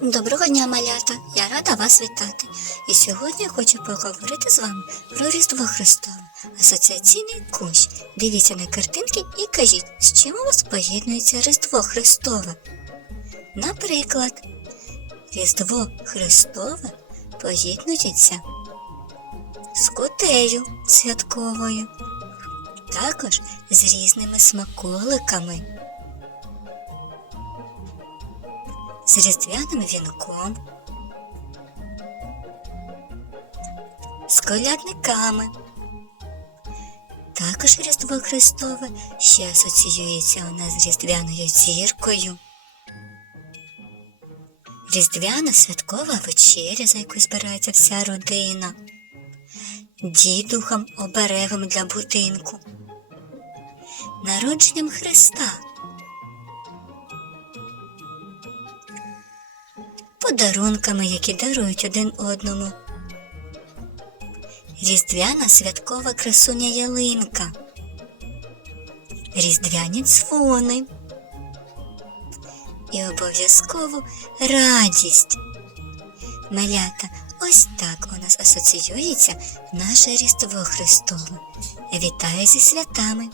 Доброго дня, малята! Я рада вас вітати. І сьогодні я хочу поговорити з вами про Різдво Христове, асоціаційний кущ. Дивіться на картинки і кажіть, з чим у вас поєднується Різдво Христове. Наприклад, Різдво Христове поєднується з кутею святковою, також з різними смаколиками. З різдвяним вінком, з колядниками. Також Різдво Христове ще асоціюється у нас з різдвяною зіркою. Різдвяна святкова вечеря, за якою збирається вся родина, дідухом оберегом для будинку, народженням Христа. Подарунками, які дарують один одному. Різдвяна святкова красуня ялинка. Різдвяні дзвони. І обов'язково радість. Малята, ось так у нас асоціюється наше Різдво Христове. Вітаю зі святами!